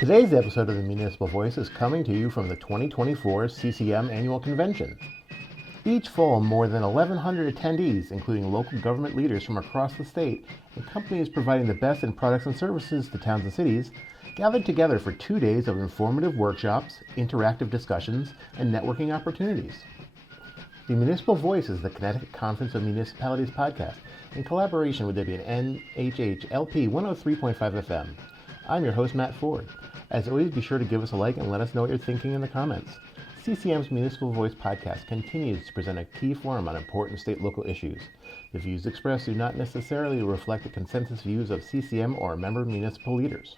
Today's episode of the Municipal Voice is coming to you from the 2024 CCM Annual Convention. Each fall, more than 1,100 attendees, including local government leaders from across the state and companies providing the best in products and services to towns and cities, gathered together for 2 days of informative workshops, interactive discussions, and networking opportunities. The Municipal Voice is the Connecticut Conference of Municipalities podcast in collaboration with WNHH LP 103.5 FM. I'm your host, Matt Ford. As always, be sure to give us a like and let us know what you're thinking in the comments. CCM's Municipal Voice podcast continues to present a key forum on important state local issues. The views expressed do not necessarily reflect the consensus views of CCM or member municipal leaders.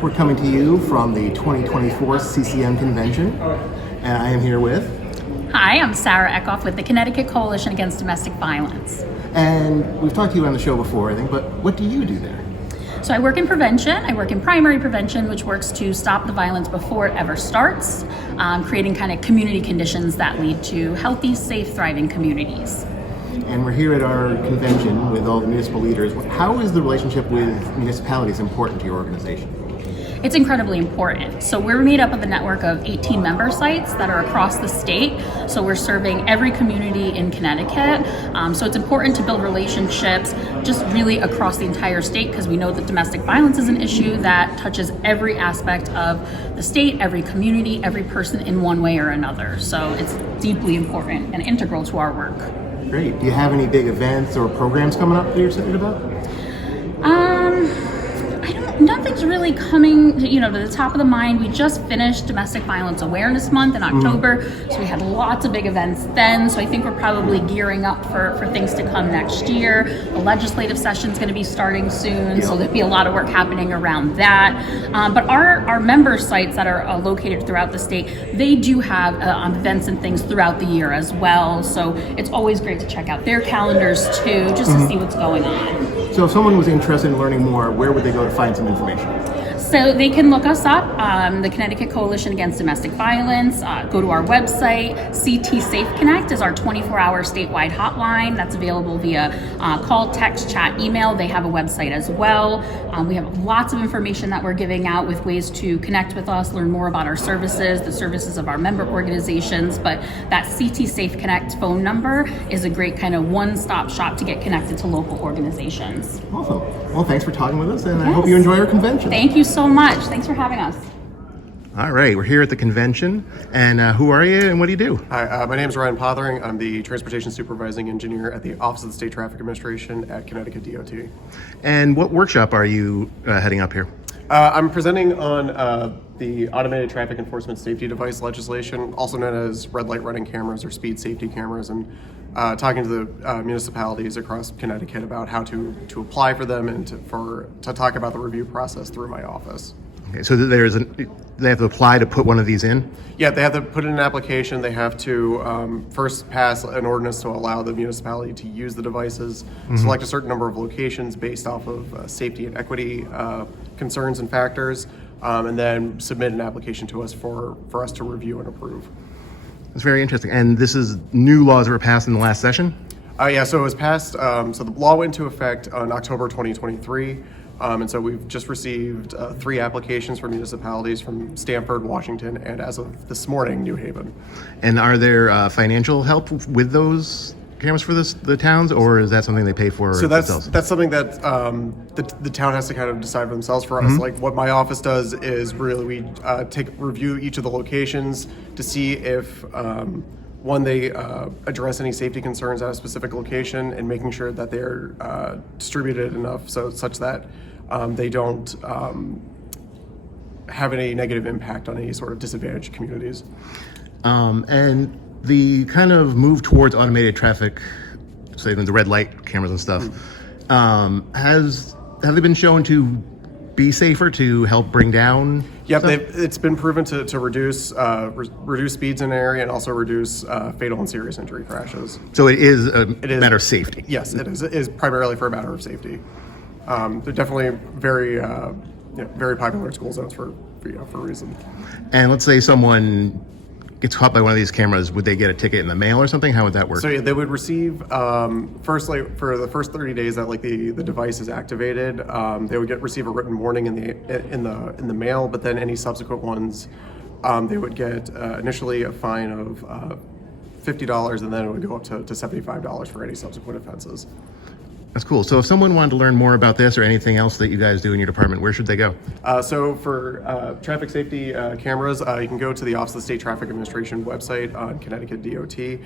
We're coming to you from the 2024 CCM Convention, and I am here with... Hi, I'm Sarah Eckhoff with the Connecticut Coalition Against Domestic Violence. And we've talked to you on the show before, I think, but what do you do there? So I work in prevention. I work in primary prevention, which works to stop the violence before it ever starts, creating kind of community conditions that lead to healthy, safe, thriving communities. And we're here at our convention with all the municipal leaders. How is the relationship with municipalities important to your organization? It's incredibly important. So we're made up of a network of 18 member sites that are across the state. So we're serving every community in Connecticut. So it's important to build relationships just really across the entire state, because we know that domestic violence is an issue that touches every aspect of the state, every community, every person in one way or another. So it's deeply important and integral to our work. Great. Do you have any big events or programs coming up that you're excited about? Nothing's really coming, to the top of the mind. We just finished Domestic Violence Awareness Month in October, so we had lots of big events then. So I think we're probably gearing up for things to come next year. The legislative session's going to be starting soon, so there'll be a lot of work happening around that. But our member sites that are located throughout the state, they do have events and things throughout the year as well. So it's always great to check out their calendars too, just to see what's going on. So if someone was interested in learning more, where would they go to find some information? So they can look us up, the Connecticut Coalition Against Domestic Violence. Go to our website. CT Safe Connect is our 24-hour statewide hotline that's available via call, text, chat, email. They have a website as well. We have lots of information that we're giving out with ways to connect with us, learn more about our services, the services of our member organizations. But that CT Safe Connect phone number is a great kind of one-stop shop to get connected to local organizations. Awesome. Well, thanks for talking with us, and I hope you enjoy our convention. Thank you so much. Thanks for having us. All right, we're here at the convention, and who are you and what do you do? Hi, my name is Ryan Pothering. I'm the Transportation Supervising Engineer at the Office of the State Traffic Administration at Connecticut DOT. And what workshop are you heading up here? I'm presenting on the Automated Traffic Enforcement Safety Device legislation, also known as red light running cameras or speed safety cameras, and talking to the municipalities across Connecticut about how to apply for them and to talk about the review process through my office. Okay, so they have to apply to put one of these in? Yeah, they have to put in an application. They have to first pass an ordinance to allow the municipality to use the devices, select a certain number of locations based off of safety and equity concerns and factors, and then submit an application to us for us to review and approve. That's very interesting. And this is new laws that were passed in the last session? Yeah, so it was passed, so the law went into effect on October 2023. And so we've just received 3 applications from municipalities from Stamford, Washington, and as of this morning, New Haven. And are there financial help with those cameras for the towns, or is that something they pay for So themselves? that's something that the town has to kind of decide for themselves. For us, like what my office does is really we review each of the locations to see if one, they address any safety concerns at a specific location, and making sure that they're distributed enough such that they don't have any negative impact on any sort of disadvantaged communities. And the kind of move towards automated traffic, say the red light cameras and stuff, have they been shown to be safer, to help bring down? Yep, it's been proven to reduce speeds in an area and also reduce fatal and serious injury crashes. So it is a matter of safety. Yes, it is. It is primarily for a matter of safety. They're definitely very very popular in school zones for a reason. And let's say someone gets caught by one of these cameras, would they get a ticket in the mail or something? How would that work? So yeah, they would receive first, like for the first 30 days that like the device is activated, they would receive a written warning in the mail. But then any subsequent ones, they would get initially a fine of $50, and then it would go up to $75 for any subsequent offenses. That's cool. So if someone wanted to learn more about this or anything else that you guys do in your department, where should they go? So for traffic safety cameras, you can go to the Office of the State Traffic Administration website on Connecticut DOT.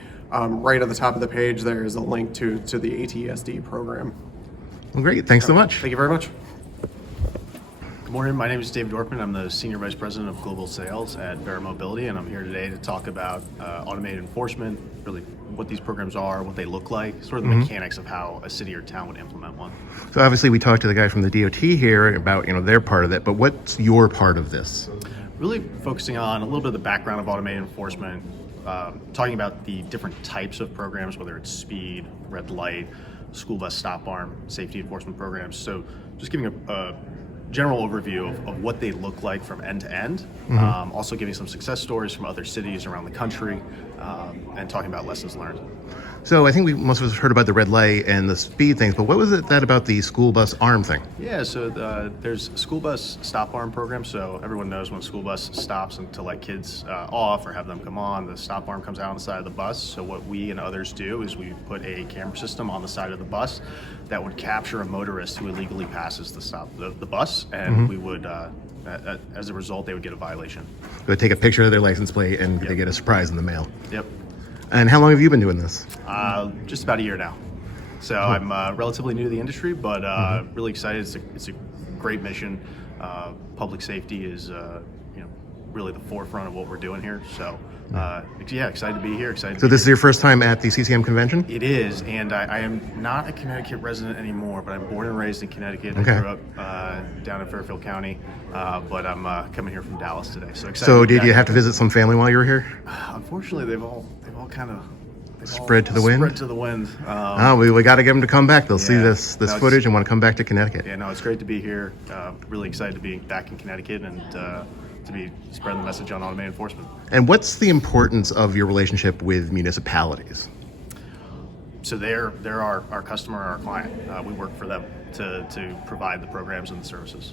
Right at the top of the page, there is a link to the ATSD program. Well, great. Thanks so much. Thank you very much. Good morning. My name is David Dorfman. I'm the Senior Vice President of Global Sales at Vera Mobility, and I'm here today to talk about automated enforcement, really what these programs are, what they look like, sort of the mechanics of how a city or town would implement one. So obviously we talked to the guy from the DOT here about, their part of it, but what's your part of this? Really focusing on a little bit of the background of automated enforcement, talking about the different types of programs, whether it's speed, red light, school bus stop arm, safety enforcement programs. So just giving a general overview of what they look like from end to end. Also giving some success stories from other cities around the country, and talking about lessons learned. So I think most of us heard about the red light and the speed things, but what was it that about the school bus arm thing? Yeah, so there's a school bus stop arm program. So everyone knows when a school bus stops and to let kids off or have them come on, the stop arm comes out on the side of the bus. So what we and others do is we put a camera system on the side of the bus that would capture a motorist who illegally passes the bus, and we would, as a result, they would get a violation. They would take a picture of their license plate and they get a surprise in the mail. Yep. And how long have you been doing this? Just about a year now. So I'm relatively new to the industry, but really excited. It's a great mission. Public safety is really the forefront of what we're doing here. So excited to be here. So this is your first time at the CCM Convention? It is, and I am not a Connecticut resident anymore, but I'm born and raised in Connecticut. Okay. I grew up down in Fairfield County, but I'm coming here from Dallas today. So excited. So did you have to visit some family while you were here? Unfortunately, they've all kind of spread to the wind? Spread to the wind. We got to get them to come back. They'll see Yeah. this footage and want to come back to Connecticut. Yeah, no, it's great to be here. Really excited to be back in Connecticut and to be spreading the message on automated enforcement. And what's the importance of your relationship with municipalities? So they're our customer, our client. We work for them to provide the programs and the services.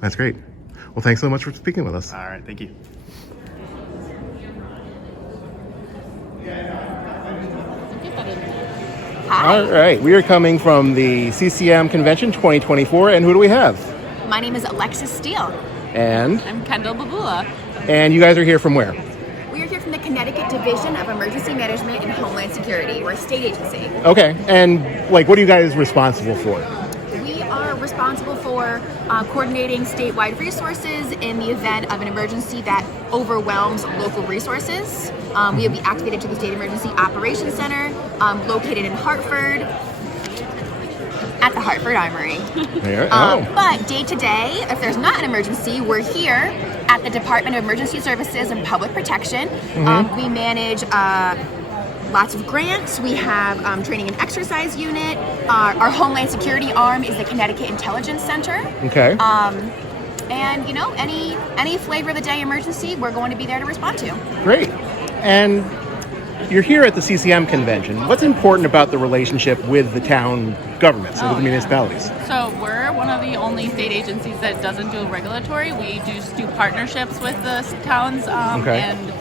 That's great. Well, thanks so much for speaking with us. All right, thank you. All right, we are coming from the CCM Convention 2024, and who do we have? My name is Alexis Steele. And I'm Kendall Babula. you guys are here from where? We are here from the Connecticut Division of Emergency Management and Homeland Security. We're a state agency. Okay, and what are you guys responsible for? We are responsible for coordinating statewide resources in the event of an emergency that overwhelms local resources. We will be activated to the State Emergency Operations Center, located in Hartford, at the Hartford Armory. But day to day, if there's not an emergency, we're here at the Department of Emergency Services and Public Protection. We manage lots of grants. We have training and exercise unit. Our Homeland Security arm is the Connecticut Intelligence Center. Okay. And any flavor of the day emergency, we're going to be there to respond to. Great. And you're here at the CCM Convention. What's important about the relationship with the town governments and with the municipalities? So we're one of the only state agencies that doesn't do regulatory. We do partnerships with the towns and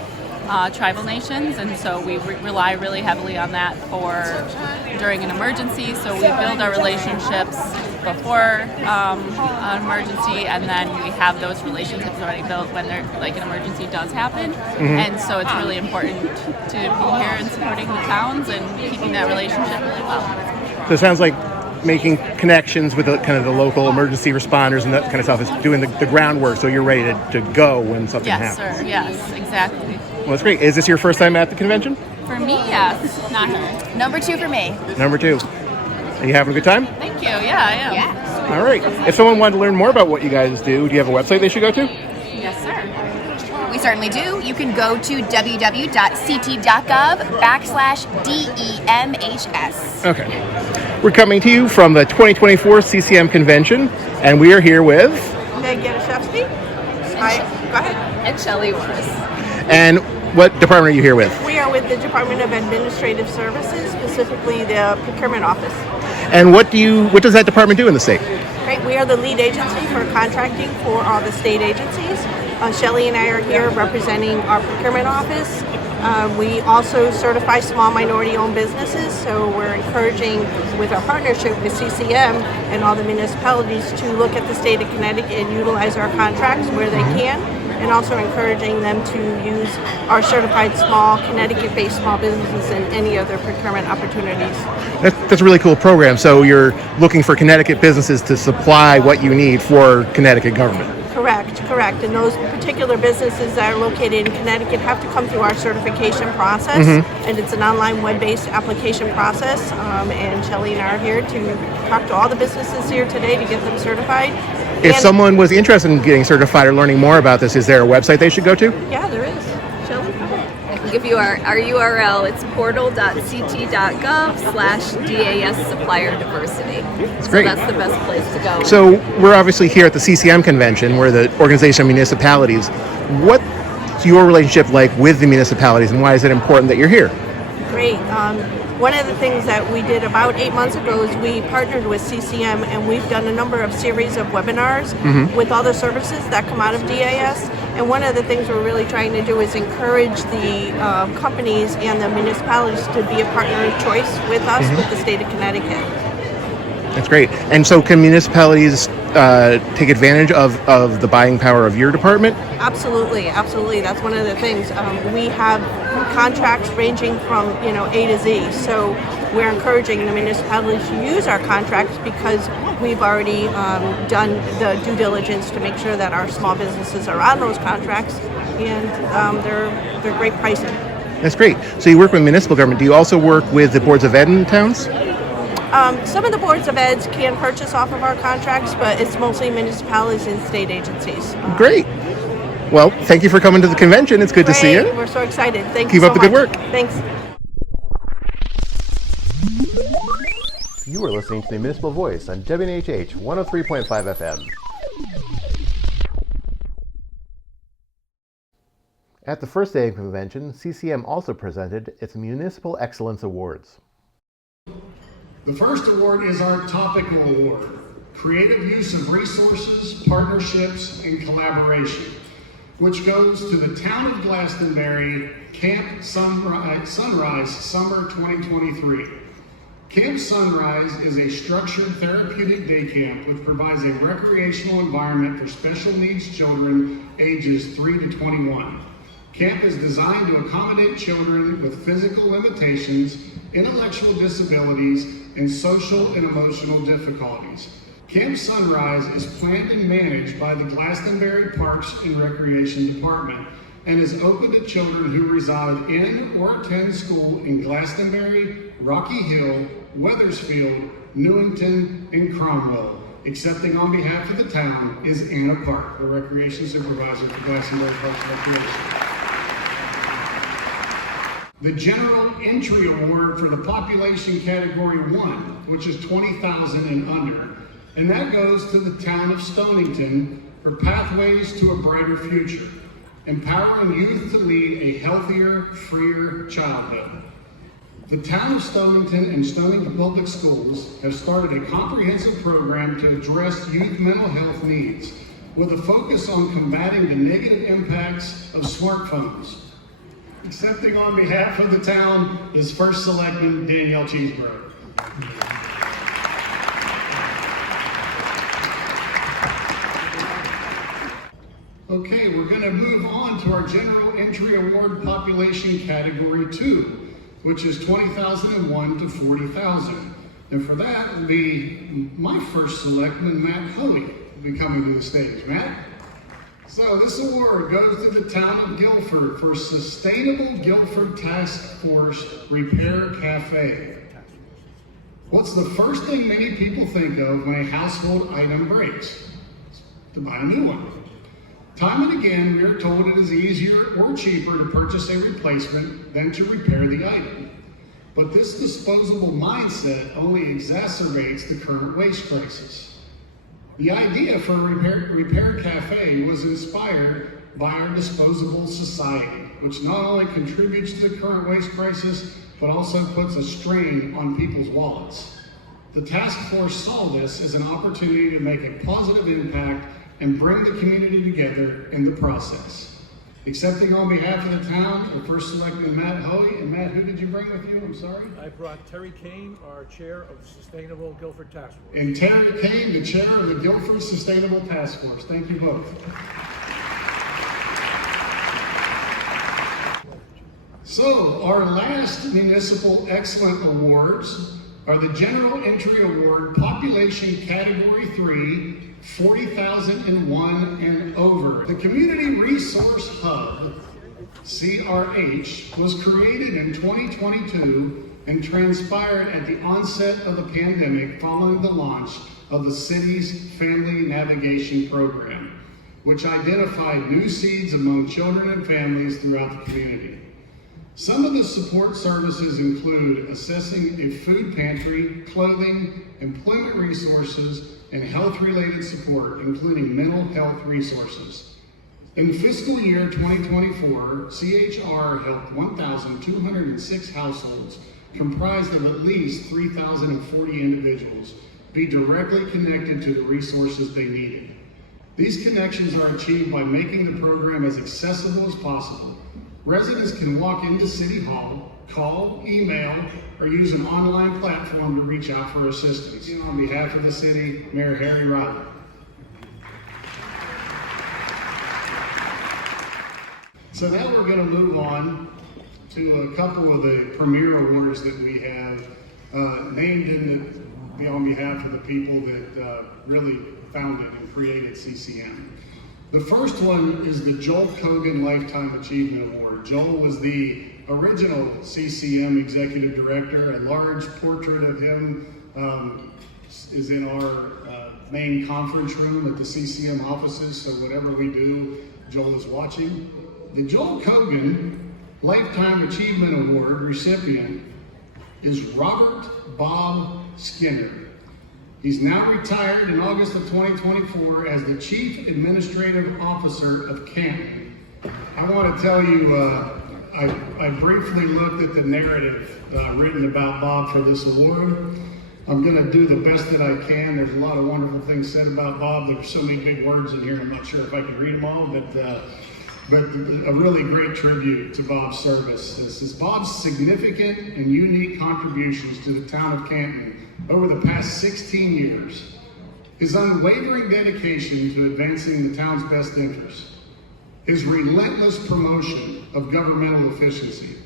tribal nations, and so we rely really heavily on that for during an emergency. So we build our relationships before an emergency, and then we have those relationships already built when an emergency does happen. And so it's really important to be here and supporting the towns and keeping that relationship really well. So it sounds like making connections with the local emergency responders and that kind of stuff is doing the groundwork, so you're ready to go when something happens. Yes, sir. Yes, exactly. Well, that's great. Is this your first time at the convention? For me, yes. Not her. Number 2 for me. Number 2. Are you having a good time? Thank you. Yeah, I am. Yeah. All right. If someone wanted to learn more about what you guys do you have a website they should go to? Yes, sir. We certainly do. You can go to www.ct.gov/DEMHS. Okay. We're coming to you from the 2024 CCM Convention, and we are here with... Meg Yanishevsky. Hi, go ahead. And Shelley Morris. And What department are you here with? We are with the Department of Administrative Services, specifically the Procurement Office. And what does that department do in the state? Right, we are the lead agency for contracting for all the state agencies. Shelley and I are here representing our Procurement Office. We also certify small minority-owned businesses, so we're encouraging, with our partnership with CCM and all the municipalities, to look at the state of Connecticut and utilize our contracts where they can, and also encouraging them to use our certified small Connecticut-based small businesses and any other procurement opportunities. That's a really cool program. So you're looking for Connecticut businesses to supply what you need for Connecticut government. Correct. And those particular businesses that are located in Connecticut have to come through our certification process, and it's an online web-based application process. And Shelley and I are here to talk to all the businesses here today to get them certified. If someone was interested in getting certified or learning more about this, is there a website they should go to? Yeah, there is. Shelley? I can give you our URL. It's portal.ct.gov/DAS supplier diversity. That's great. So that's the best place to go. So we're obviously here at the CCM Convention. We're the organization of municipalities. What's your relationship like with the municipalities, and why is it important that you're here? Great. One of the things that we did about 8 months ago is we partnered with CCM, and we've done a number of series of webinars with all the services that come out of DAS. And one of the things we're really trying to do is encourage the companies and the municipalities to be a partner of choice with us, with the state of Connecticut. That's great. And so can municipalities take advantage of the buying power of your department? Absolutely. That's one of the things. We have contracts ranging from A to Z. So we're encouraging the municipalities to use our contracts because we've already done the due diligence to make sure that our small businesses are on those contracts, and they're great pricing. That's great. So you work with municipal government. Do you also work with the boards of ed in towns? Some of the boards of eds can purchase off of our contracts, but it's mostly municipalities and state agencies. Great. Well, thank you for coming to the convention. It's good to see you. We're so excited. Thank you so much. Keep up the good work. Thanks. You are listening to the Municipal Voice on WNHH 103.5 FM. At the first day of the convention, CCM also presented its Municipal Excellence Awards. The first award is our Topical Award, Creative Use of Resources, Partnerships, and Collaboration, which goes to the Town of Glastonbury Camp Sunrise Summer 2023. Camp Sunrise is a structured therapeutic day camp which provides a recreational environment for special needs children ages 3 to 21. Camp is designed to accommodate children with physical limitations, intellectual disabilities, and social and emotional difficulties. Camp Sunrise is planned and managed by the Glastonbury Parks and Recreation Department and is open to children who reside in or attend school in Glastonbury, Rocky Hill, Weathersfield, Newington, and Cromwell. Accepting on behalf of the town is Anna Park, the Recreation Supervisor for Glastonbury Parks and Recreation. The General Entry Award for the Population Category 1, which is 20,000 and under, and that goes to the town of Stonington for Pathways to a Brighter Future, empowering youth to lead a healthier, freer childhood. The town of Stonington and Stonington Public Schools have started a comprehensive program to address youth mental health needs, with a focus on combating the negative impacts of smartphones. Accepting on behalf of the town is First Selectman Danielle Cheeseborough. Okay, we're going to move on to our General Entry Award Population Category 2, which is 20,001 to 40,000. And for that will be my first selectman, Matt Hoey, will be coming to the stage. Matt? So this award goes to the town of Guilford for Sustainable Guilford Task Force Repair Cafe. What's the first thing many people think of when a household item breaks? To buy a new one. Time and again, we are told it is easier or cheaper to purchase a replacement than to repair the item. But this disposable mindset only exacerbates the current waste crisis. The idea for a repair cafe was inspired by our disposable society. which not only contributes to the current waste crisis, but also puts a strain on people's wallets. The task force saw this as an opportunity to make a positive impact and bring the community together in the process. Accepting on behalf of the town, the First Selectman Matt Hoey. And Matt, who did you bring with you? I'm sorry. I brought Terry Kane, our chair of the Sustainable Guilford Task Force. And Terry Kane, the chair of the Guilford Sustainable Task Force. Thank you both. So, our last Municipal Excellent Awards are the General Entry Award, Population Category 3, 40,001 and over. The Community Resource Hub, CRH, was created in 2022 and transpired at the onset of the pandemic following the launch of the city's Family Navigation Program, which identified new seeds among children and families throughout the community. Some of the support services include assessing a food pantry, clothing, employment resources, and health-related support, including mental health resources. In fiscal year 2024, CHR helped 1,206 households comprised of at least 3,040 individuals be directly connected to the resources they needed. These connections are achieved by making the program as accessible as possible. Residents can walk into City Hall, call, email, or use an online platform to reach out for assistance. On behalf of the city, Mayor Harry Riley. So now we're going to move on to a couple of the premier awards that we have named on behalf of the people that really founded and created CCM. The first one is the Joel Kogan Lifetime Achievement Award. Joel was the original CCM Executive Director. A large portrait of him is in our main conference room at the CCM offices, so whatever we do, Joel is watching. The Joel Kogan Lifetime Achievement Award recipient is Robert Bob Skinner. He's now retired in August of 2024 as the Chief Administrative Officer of Canton. I want to tell you, I briefly looked at the narrative written about Bob for this award. I'm going to do the best that I can. There's a lot of wonderful things said about Bob. There's so many big words in here, I'm not sure if I can read them all, but a really great tribute to Bob's service. This is Bob's significant and unique contributions to the town of Canton over the past 16 years. His unwavering dedication to advancing the town's best interests, his relentless promotion of governmental efficiency,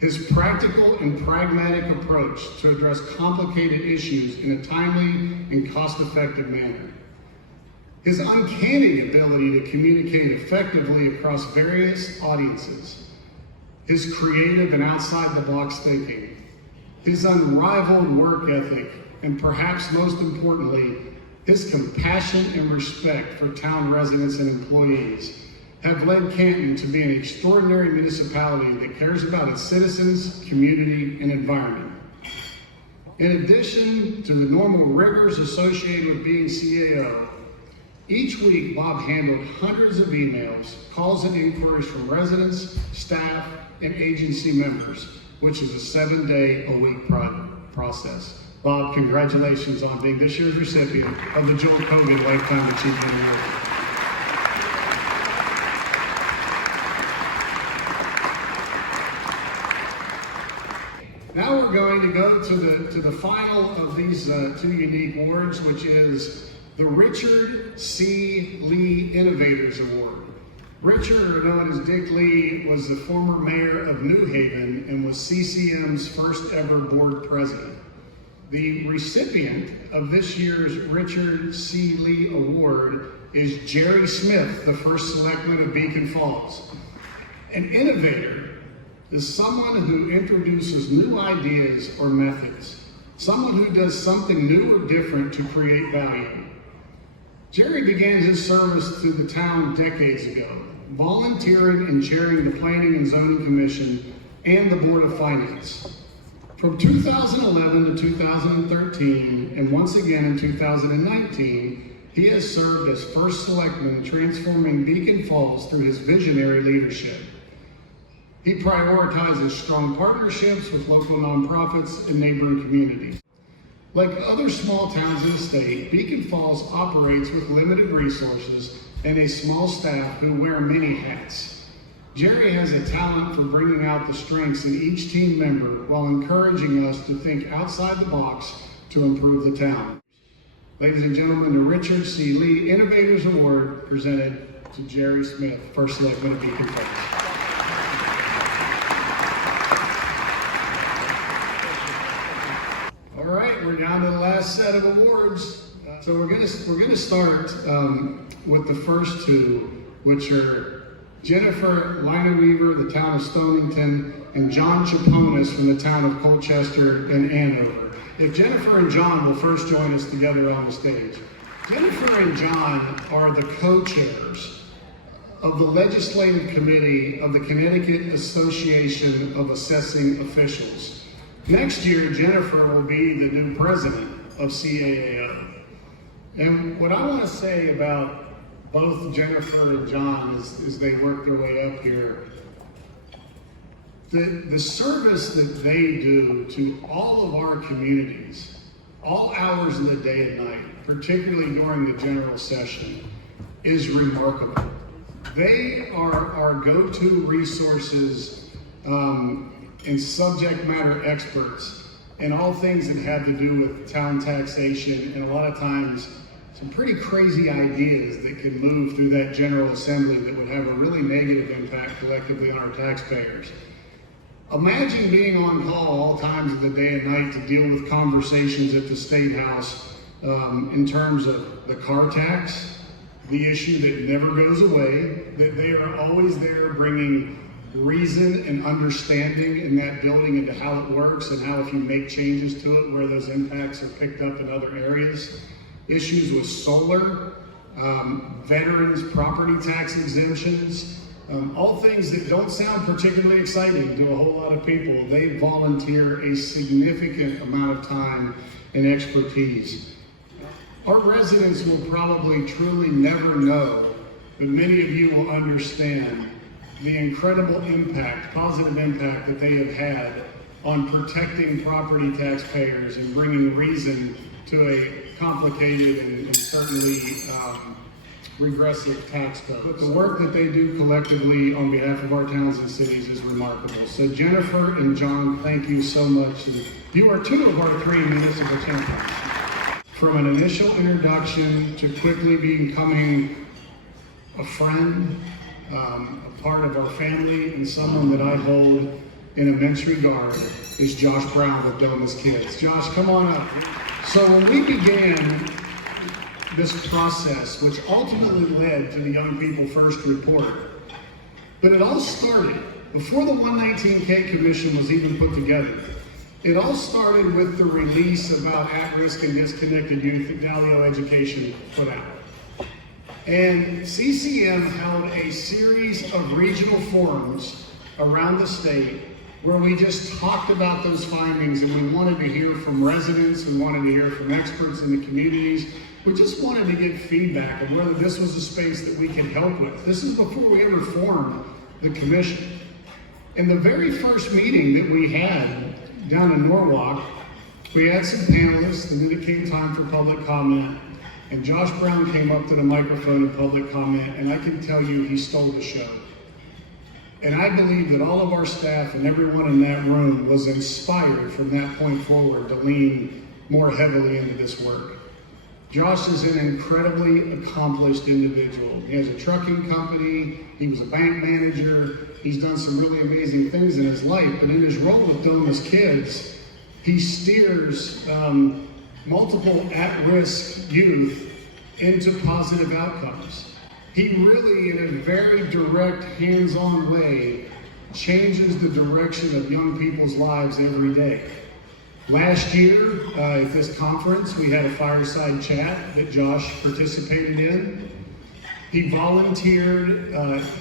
his practical and pragmatic approach to address complicated issues in a timely and cost-effective manner, his uncanny ability to communicate effectively across various audiences, his creative and outside-the-box thinking, his unrivaled work ethic, and perhaps most importantly, his compassion and respect for town residents and employees have led Canton to be an extraordinary municipality that cares about its citizens, community, and environment. In addition to the normal rigors associated with being CAO, each week Bob handled hundreds of emails, calls, and inquiries from residents, staff, and agency members, which is a 7-day-a-week process. Bob, congratulations on being this year's recipient of the Joel Kogan Lifetime Achievement Award. Now we're going to go to the final of these two unique awards, which is the Richard C. Lee Innovators Award. Richard, or known as Dick Lee, was the former mayor of New Haven and was CCM's first ever board president. The recipient of this year's Richard C. Lee Award is Jerry Smith, the first selectman of Beacon Falls. An innovator is someone who introduces new ideas or methods, someone who does something new or different to create value. Jerry began his service to the town decades ago, volunteering and chairing the Planning and Zoning Commission and the Board of Finance. From 2011 to 2013, and once again in 2019, he has served as first selectman, transforming Beacon Falls through his visionary leadership. He prioritizes strong partnerships with local nonprofits and neighboring communities. Like other small towns in the state, Beacon Falls operates with limited resources and a small staff who wear many hats. Jerry has a talent for bringing out the strengths in each team member while encouraging us to think outside the box to improve the town. Ladies and gentlemen, the Richard C. Lee Innovators Award presented to Jerry Smith, First Selectman of Beacon Falls. All right, we're down to the last set of awards. So we're gonna start with the first two, which are Jennifer Lineweaver, the town of Stonington, and John Chaponis from the town of Colchester and Andover. If Jennifer and John will first join us together on the stage. Jennifer and John are the co-chairs of the Legislative Committee of the Connecticut Association of Assessing Officials. Next year, Jennifer will be the new president of CAAO. And what I want to say about both Jennifer and John as they work their way up here, the service that they do to all of our communities, all hours of the day and night, particularly during the general session, is remarkable. They are our go-to resources and subject matter experts in all things that have to do with town taxation, and a lot of times some pretty crazy ideas that can move through that General Assembly that would have a really negative impact collectively on our taxpayers. Imagine being on call all times of the day and night to deal with conversations at the State House in terms of the car tax, the issue that never goes away, that they are always there bringing reason and understanding in that building into how it works and how if you make changes to it, where those impacts are picked up in other areas. Issues with solar, veterans property tax exemptions, all things that don't sound particularly exciting to a whole lot of people. They volunteer a significant amount of time and expertise. Our residents will probably truly never know, but many of you will understand the incredible impact, positive impact that they have had on protecting property taxpayers and bringing reason to a complicated and certainly regressive tax code. But the work that they do collectively on behalf of our towns and cities is remarkable. So Jennifer and John, thank you so much. And you are two of our three municipal champions. From an initial introduction to quickly becoming a friend, a part of our family, and someone that I hold in immense regard is Josh Brown with Doma's Kids. Josh, come on up. So when we began this process, which ultimately led to the Young People First report, but it all started before the 119K Commission was even put together. It all started with the release about at-risk and disconnected youth that Dalio Education put out. And CCM held a series of regional forums around the state where we just talked about those findings, and we wanted to hear from residents, we wanted to hear from experts in the communities. We just wanted to get feedback on whether this was a space that we can help with. This is before we ever formed the commission. In the very first meeting that we had down in Norwalk, we had some panelists, and then it came time for public comment. And Josh Brown came up to the microphone in public comment, and I can tell you he stole the show. And I believe that all of our staff and everyone in that room was inspired from that point forward to lean more heavily into this work. Josh is an incredibly accomplished individual. He has a trucking company, he was a bank manager, he's done some really amazing things in his life, but in his role with Doma's Kids, he steers multiple at-risk youth into positive outcomes. He really, in a very direct, hands-on way, changes the direction of young people's lives every day. Last year, at this conference, we had a fireside chat that Josh participated in. He volunteered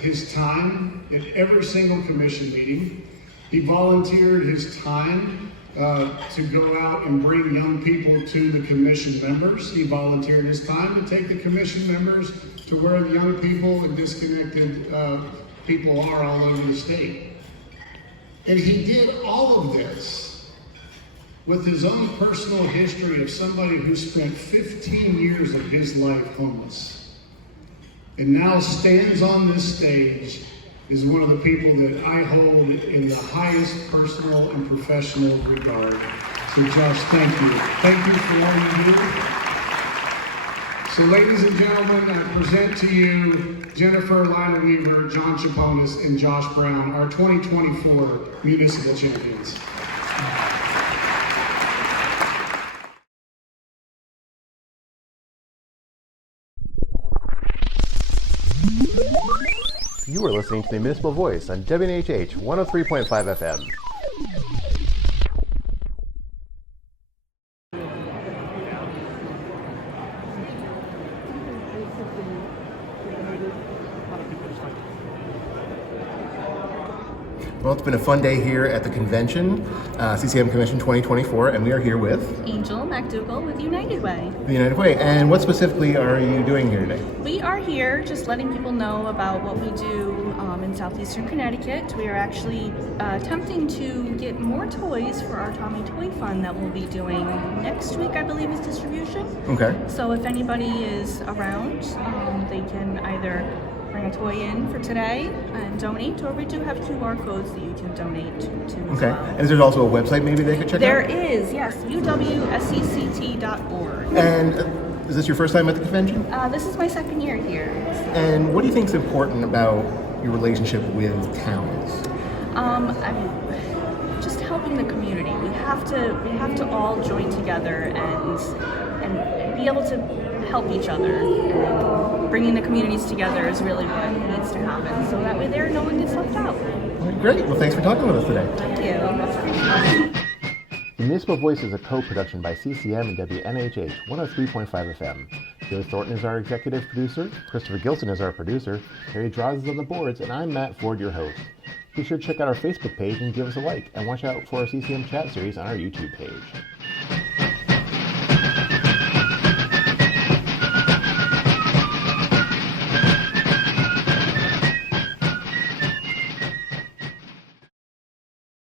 his time at every single commission meeting. He volunteered his time to go out and bring young people to the commission members. He volunteered his time to take the commission members to where the young people and disconnected people are all over the state. And he did all of this with his own personal history of somebody who spent 15 years of his life homeless, and now stands on this stage is one of the people that I hold in the highest personal and professional regard. So Josh, thank you. Thank you for all you do. So ladies and gentlemen, I present to you Jennifer Lila Weaver, John Chaponis, and Josh Brown, our 2024 Municipal Champions. You are listening to the Municipal Voice on WNHH 103.5 FM. Well, it's been a fun day here at the convention, CCM Convention 2024, and we are here with Angel McDougall with United Way. the United Way. And what specifically are you doing here today? We are here just letting people know about what we do in southeastern Connecticut. We are actually attempting to get more toys for our Tommy Toy Fund that we'll be doing next week, I believe, is distribution. Okay. So if anybody is around, they can either bring a toy in for today and donate, or we do have QR codes that you can donate to as Okay. well. And is there also a website maybe they could check There out? is, yes, uwscct.org. And is this your first time at the convention? This is my second year here. And what do you think is important about your relationship with towns? I mean, just helping the community. We have to all join together and be able to help each other. And bringing the communities together is really what needs to happen. So that way there, no one gets left out. All right, great. Well, thanks for talking with us today. Thank you. That's appreciated. The Municipal Voice is a co-production by CCM and WNHH 103.5 FM. Joe Thornton is our executive producer, Christopher Gilson is our producer, Harry Draws is on the boards, and I'm Matt Ford, your host. Be sure to check out our Facebook page and give us a like, and watch out for our CCM chat series on our YouTube page.